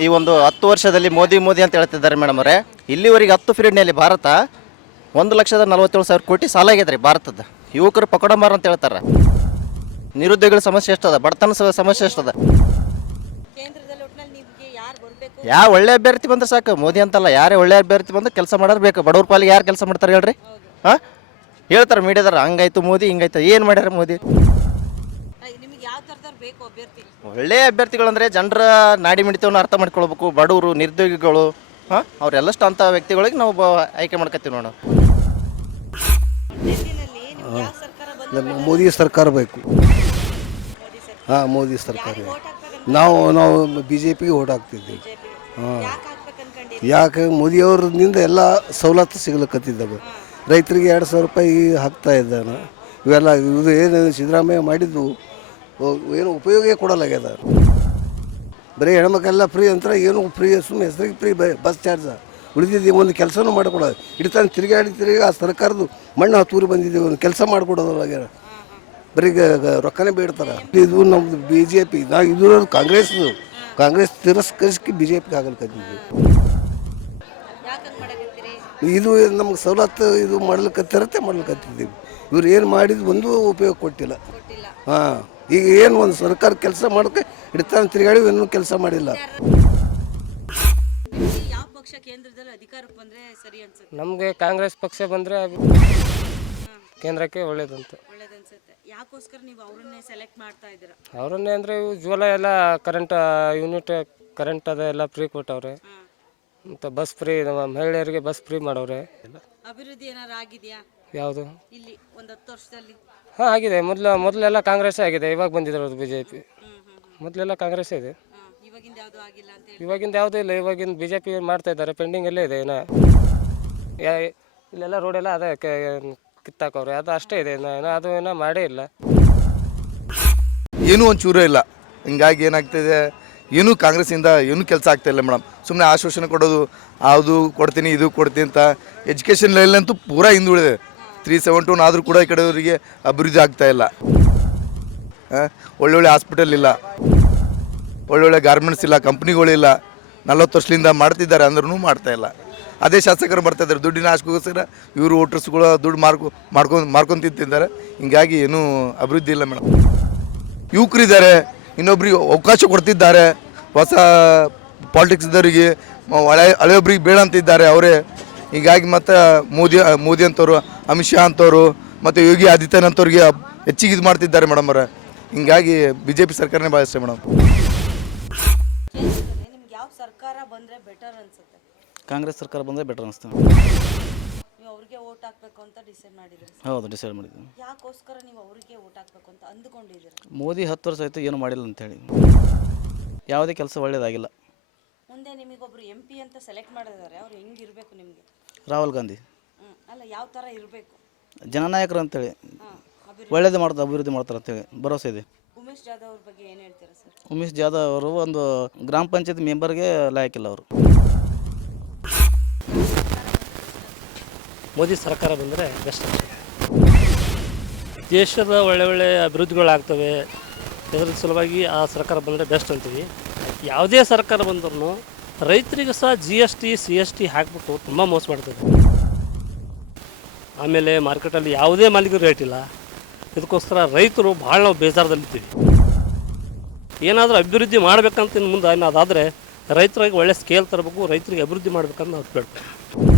ಈ ಒಂದು ಹತ್ತು ವರ್ಷದಲ್ಲಿ ಮೋದಿ ಮೋದಿ ಅಂತ ಹೇಳ್ತಿದ್ದಾರೆ ಮೇಡಮ್ ಅವರೇ. ಇಲ್ಲಿವರೆಗೆ ಹತ್ತು ಪೀರಿಯಡ್ನಲ್ಲಿ ಭಾರತ ಒಂದು ಲಕ್ಷದ ನಲವತ್ತೇಳು ಸಾವಿರ ಕೋಟಿ ಸಾಲ ಆಗ್ಯದ ರೀ ಭಾರತದ. ಯುವಕರು ಪಕೋಡಮಾರ ಅಂತ ಹೇಳ್ತಾರೆ. ನಿರುದ್ಯೋಗಿಗಳ ಸಮಸ್ಯೆ ಎಷ್ಟದ? ಬಡತನ ಸಮಸ್ಯೆ ಎಷ್ಟದ? ಯಾವ ಒಳ್ಳೆ ಅಭ್ಯರ್ಥಿ ಬಂದ್ರೆ ಸಾಕು. ಮೋದಿ ಅಂತಲ್ಲ ಯಾರೇ ಒಳ್ಳೆ ಅಭ್ಯರ್ಥಿ ಬಂದ್ರೆ ಕೆಲಸ ಮಾಡೋರು ಬೇಕು. ಬಡವ್ರ ಪಾಲಿಗೆ ಯಾರು ಕೆಲಸ ಮಾಡ್ತಾರೆ ಹೇಳ್ರಿ? ಹಾಂ? ಹೇಳ್ತಾರೆ ಮೀಡಿಯಾದಾರ ಹಂಗಾಯ್ತು ಮೋದಿ ಹಿಂಗಾಯ್ತು. ಏನು ಮಾಡ್ಯಾರ ಮೋದಿ? ಬೇಕು ಅಭ್ಯರ್ಥಿ ಒಳ್ಳೆ ಅಭ್ಯರ್ಥಿಗಳಂದ್ರೆ ಜನರ ನಾಡಿ ಮಿಡಿತವನ್ನು ಅರ್ಥ ಮಾಡ್ಕೊಳ್ಬೇಕು ಬಡವರು ನಿರುದ್ಯೋಗಿಗಳು ಹಾಂ? ಅವರೆಲ್ಲಷ್ಟು ಅಂಥ ವ್ಯಕ್ತಿಗಳಿಗೆ ನಾವು ಬ- ಆಯ್ಕೆ ಮಾಡ್ಕೊತೀವಿ ನೋಡೋಣ ಡೆಲ್ಲಿನಲ್ಲಿ ನಿಮ್ಗೆ ಯಾವ ಸರ್ಕಾರ ಬಂದು ನಮ್ಮ ಮೋದಿ ಸರ್ಕಾರ ಬೇಕು. ಮೋದಿ ಹಾಂ ಮೋದಿ ಸರ್ಕಾರ. ಹಾಕ್ಬೇಕಂತ ನಾವು ನಾವು ಬಿ ಜೆ ಪಿಗೆ ಓಟ್ ಹಾಕ್ತಿದ್ದೀವಿ. ಬಿಜೆಪಿ ಹಾಂ. ಯಾಕೆ ಹಾಕ್ಬೇಕು ಅನ್ಕೊಂಡಿರಿ ಯಾಕೆ ಮೋದಿಯವ್ರದಿಂದ ಎಲ್ಲ ಸವಲತ್ತು ಸಿಗ್ಲಕತ್ತಿದ್ದಾವೆ. ರೈತರಿಗೆ ಎರಡು ಸಾವಿರ ರೂಪಾಯಿ ಹಾಕ್ತಾ ಇದ್ದಾನೆ. ಇವೆಲ್ಲ ಇದು ಏನು ಸಿದ್ದರಾಮಯ್ಯ ಮಾಡಿದ್ದು ಏನು ಉಪಯೋಗ ಕೊಡಲಾಗ್ಯದ ಬರೀ ಹೆಣ್ಮಕ್ಳೆಲ್ಲ ಫ್ರೀ ಅಂತ ಏನು ಫ್ರೀ ಸುಮ್ಮನೆ ಹೆಸರಿಗೆ ಫ್ರೀ ಬಸ್ ಚಾರ್ಜ. ಉಳಿದಿದ್ದೀವಿ ಒಂದು ಕೆಲಸನೂ ಮಾಡಿಕೊಡೋದು ಇಡ್ತಾನೆ ತಿರುಗಾಡಿ ತಿರುಗಿ ಆ ಸರ್ಕಾರದ್ದು ಮಣ್ಣು ಹತ್ತೂರು ಬಂದಿದ್ದೀವಿ ಒಂದು ಕೆಲಸ ಮಾಡಿಕೊಡೋದ್ರಾಗ್ಯಾರ ಬರೀ ರೊಕ್ಕನೇ ಬೇಡ್ತಾರೆ. ಇದು ನಮ್ಮದು ಬಿ ಜೆ ಪಿ ನಾ ಇದು ಕಾಂಗ್ರೆಸ್ದು. ಕಾಂಗ್ರೆಸ್ ತಿರಸ್ಕರಿಸಿ ಬಿ ಜೆ ಪಿಗೆ ಆಗಲ್ಕತ್ತಿದ್ವಿ ಇದು ನಮ್ಗೆ ಸವಲತ್ತು ಇದು ಮಾಡ್ಲಿಕ್ಕತ್ತಿರತ್ತೆ ಮಾಡ್ಲಿಕ್ಕತ್ತಿದ್ದೀವಿ ಇವ್ರು ಏನು ಮಾಡಿದ್ದು ಒಂದೂ ಉಪಯೋಗ ಕೊಟ್ಟಿಲ್ಲ. ಹಾಂ. ಈಗ ಏನು ಒಂದು ಸರ್ಕಾರ ಕೆಲಸ ಮಾಡೋಕೆ ಇಡ್ತಾನೆ ತಿರುಗಾಡಿ ಇನ್ನೂ ಕೆಲಸ ಮಾಡಿಲ್ಲ. ನಿಮ್ಗೆ ಯಾವ ಪಕ್ಷ ಕೇಂದ್ರದಲ್ಲಿ ಅಧಿಕಾರಕ್ಕೆ ಬಂದ್ರೆ ಸರಿ ಅನ್ಸುತ್ತೆ? ನಮಗೆ ಕಾಂಗ್ರೆಸ್ ಪಕ್ಷ ಬಂದರೆ ಕೇಂದ್ರಕ್ಕೆ ಒಳ್ಳೇದಂತ. ಒಳ್ಳೇದನ್ಸುತ್ತೆ. ಯಾಕೋಸ್ಕರ ನೀವು ಅವರನ್ನೇ ಸೆಲೆಕ್ಟ್ ಮಾಡ್ತಾ ಇದ್ದೀರಾ? ಅವರನ್ನೇ ಅಂದರೆ ಇವು ಜ್ವಲ ಎಲ್ಲ ಕರೆಂಟ್ ಯೂನಿಟ್ ಕರೆಂಟ್ ಅದ ಎಲ್ಲ ಫ್ರೀ ಕೊಟ್ಟವ್ರೆ. ಮತ್ತು ಬಸ್ ಫ್ರೀ ನಮ್ಮ ಮಹಿಳೆಯರಿಗೆ ಬಸ್ ಫ್ರೀ ಮಾಡವ್ರೆ. ಅಭಿವೃದ್ಧಿ ಏನಾರು ಆಗಿದೆಯಾ? ಯಾವುದು? ಇಲ್ಲಿ ಒಂದು ಹತ್ತು ವರ್ಷದಲ್ಲಿ. ಹಾಂ ಆಗಿದೆ. ಮೊದಲ ಮೊದಲೆಲ್ಲ ಕಾಂಗ್ರೆಸ್ ಆಗಿದೆ. ಇವಾಗ ಬಂದಿರೋದು ಬಿ ಜೆ ಪಿ ಮೊದಲೆಲ್ಲ ಕಾಂಗ್ರೆಸ್ ಇದೆ. ಹಾ ಇವಾಗಿಂದ ಯಾವುದು ಆಗಿಲ್ಲ ಅಂತ ಹೇಳಿ. ಇವಾಗಿಂದ ಯಾವುದೂ ಇಲ್ಲ. ಇವಾಗಿನ ಬಿ ಜೆ ಪಿ ಮಾಡ್ತಾ ಇದ್ದಾರೆ. ಪೆಂಡಿಂಗಲ್ಲೇ ಇದೆ ಇನ್ನು. ಯಾ ಇಲ್ಲೆಲ್ಲ ರೋಡೆಲ್ಲ ಅದೇ ಕೆ- ಕಿತ್ತಾಕವ್ರೆ. ಅದು ಅಷ್ಟೇ ಇದೆ. ಇನ್ನು ಇನ್ನು ಅದು ಏನೋ ಮಾಡೇ ಇಲ್ಲ. ಏನೂ ಒಂಚೂರೇ ಇಲ್ಲ. ಹಿಂಗಾಗಿ ಏನಾಗ್ತಿದೆ? ಏನೂ ಕಾಂಗ್ರೆಸ್ಸಿಂದ ಏನೂ ಕೆಲಸ ಆಗ್ತಾ ಇಲ್ಲ ಮೇಡಮ್. ಸುಮ್ಮನೆ ಆಶ್ವಾಸನೆ ಕೊಡೋದು ಅದು ಕೊಡ್ತೀನಿ ಇದು ಕೊಡ್ತೀನಿ ಅಂತ. ಎಜುಕೇಷನ್ ಅಂತೂ ಪೂರಾ ಹಿಂದುಳಿದೆ ತ್ರೀ ಸೆವೆನ್ ಟೂನ್ ಆದರೂ ಕೂಡ ಈ ಕಡೆಯವರಿಗೆ ಅಭಿವೃದ್ಧಿ ಆಗ್ತಾ ಇಲ್ಲ. ಒಳ್ಳೊಳ್ಳೆ ಹಾಸ್ಪಿಟಲ್ ಇಲ್ಲ. ಒಳ್ಳೊಳ್ಳೆ ಗಾರ್ಮೆಂಟ್ಸ್ ಇಲ್ಲ ಕಂಪ್ನಿಗಳಿಲ್ಲ ನಲ್ವತ್ತು ವರ್ಷದಿಂದ ಮಾಡ್ತಿದ್ದಾರೆ ಅಂದ್ರೂ ಮಾಡ್ತಾ ಇಲ್ಲ. ಅದೇ ಶಾಸಕರು ಬರ್ತಾ ಇದ್ದಾರೆ, ದುಡ್ಡಿನ ಆಶೆಗೋಸ್ಕರ ಇವರು ವೋಟರ್ಸ್ಗಳು ದುಡ್ಡು ಮಾರ್ಕೊ ಮಾಡ್ಕೊಂಡು ಮಾರ್ಕೊಂಡು ತಿಂತಿದ್ದಾರೆ ಹಿಂಗಾಗಿ ಏನೂ ಅಭಿವೃದ್ಧಿ ಇಲ್ಲ ಮೇಡಮ್. ಯುವಕರಿದ್ದಾರೆ, ಇನ್ನೊಬ್ರಿಗೆ ಅವಕಾಶ ಕೊಡ್ತಿದ್ದಾರೆ. ಹೊಸ ಪಾಲಿಟಿಕ್ಸ್ದವರಿಗೆ ಹಳೆ, ಹಳೆಯೊಬ್ರಿಗೆ ಬೇಡ ಅಂತಿದ್ದಾರೆ ಅವರೇ. ಹೀಗಾಗಿ ಮತ್ತು ಮೋದಿ ಮೋದಿ ಅಂತವರು ಅಮಿತ್ ಶಾ ಅಂತವರು ಮತ್ತು ಯೋಗಿ ಆದಿತ್ಯನಾಥ್ ಅವ್ರಿಗೆ ಹೆಚ್ಚಿಗೆ ಇದು ಮಾಡ್ತಿದ್ದಾರೆ ಮೇಡಮ್ ಅವರ. ಹಿಂಗಾಗಿ ಬಿ ಜೆ ಪಿ ಸರ್ಕಾರನೇ ಭಾಳ ಇಷ್ಟ ಮೇಡಮ್. ನಿಮ್ಗೆ ಯಾವ ಸರ್ಕಾರ ಬಂದ್ರೆ ಬೆಟರ್ ಅನ್ಸುತ್ತೆ? ಕಾಂಗ್ರೆಸ್ ಸರ್ಕಾರ ಬಂದರೆ ಬೆಟರ್ ಅನಿಸ್ತು ನೀವು ಅವ್ರಿಗೆ ಓಟ್ ಹಾಕ್ಬೇಕು ಅಂತ ಡಿಸೈಡ್ ಮಾಡಿದ್ರಿ ಹೌದು ಡಿಸೈಡ್ ಮಾಡಿದ್ವಿ ಯಾಕೋಸ್ಕರ ನೀವು ಅವರಿಗೆ ವೋಟ್ ಹಾಕಬೇಕು ಅಂತ ಅಂದ್ಕೊಂಡಿದ್ದೀರಾ? ಮೋದಿ ಹತ್ತು ವರ್ಷ ಆಯಿತು ಏನು ಮಾಡಿಲ್ಲ ಅಂತೇಳಿ ಯಾವುದೇ ಕೆಲಸ ಒಳ್ಳೆಯದಾಗಿಲ್ಲ ಮುಂದೆ ನಿಮಗೊಬ್ರು ಎಂ ಪಿ ಅಂತ ಸೆಲೆಕ್ಟ್ ಮಾಡಿದ್ದಾರೆ ಅವ್ರು ಹೆಂಗಿರ್ಬೇಕು ನಿಮಗೆ? ರಾಹುಲ್ ಗಾಂಧಿ. ಹ್ಮ್. ಅಲ್ಲ ಯಾವ ಥರ ಇರಬೇಕು? ಜನನಾಯಕರು ಅಂತೇಳಿ. ಒಳ್ಳೇದು ಮಾಡ್ತಾರೆ ಅಭಿವೃದ್ಧಿ ಮಾಡ್ತಾರೆ ಅಂತೇಳಿ. ಭರವಸೆ ಇದೆ. ಉಮೇಶ್ ಜಾಧವ್ ಅವ್ರ ಬಗ್ಗೆ ಏನು ಹೇಳ್ತೀರಾ ಸರ್? ಉಮೇಶ್ ಜಾಧವ್ ಅವರು ಒಂದು ಗ್ರಾಮ ಪಂಚಾಯತ್ ಮೆಂಬರ್ಗೆ ಲಾಯಕ್ಕಿಲ್ಲ ಅವರು. ಮೋದಿ ಸರ್ಕಾರ ಬಂದರೆ ಬೆಸ್ಟ್. ದೇಶದ ಒಳ್ಳೆ ಒಳ್ಳೆ ಅಭಿವೃದ್ಧಿಗಳಾಗ್ತವೆ. ಇದರ ಸಲುವಾಗಿ ಆ ಸರ್ಕಾರ ಬಂದರೆ ಬೆಸ್ಟ್ ಅಂತೀವಿ. ಯಾವುದೇ ಸರ್ಕಾರ ಬಂದ್ರೂ ರೈತರಿಗೆ ಸಹ G S T C S T ಹಾಕ್ಬಿಟ್ಟು ತುಂಬ ಮೋಸ ಮಾಡ್ತದೆ. ಆಮೇಲೆ ಮಾರ್ಕೆಟಲ್ಲಿ ಯಾವುದೇ ಮಾಲಿಗೆ ರೇಟ್ ಇಲ್ಲ ಇದಕ್ಕೋಸ್ಕರ ರೈತರು ಭಾಳ ನಾವು ಬೇಜಾರದಲ್ಲಿದ್ದೀವಿ ಏನಾದರೂ ಅಭಿವೃದ್ಧಿ ಮಾಡ್ಬೇಕಂತ ಇನ್ನು ಮುಂದೆ ಅದಾದರೆ ರೈತರಿಗೆ ಒಳ್ಳೆ ಸ್ಕೇಲ್ ತರಬೇಕು, ರೈತರಿಗೆ ಅಭಿವೃದ್ಧಿ ಮಾಡ್ಬೇಕಂತ ನಾವು ಬೇಡ್ತೀವಿ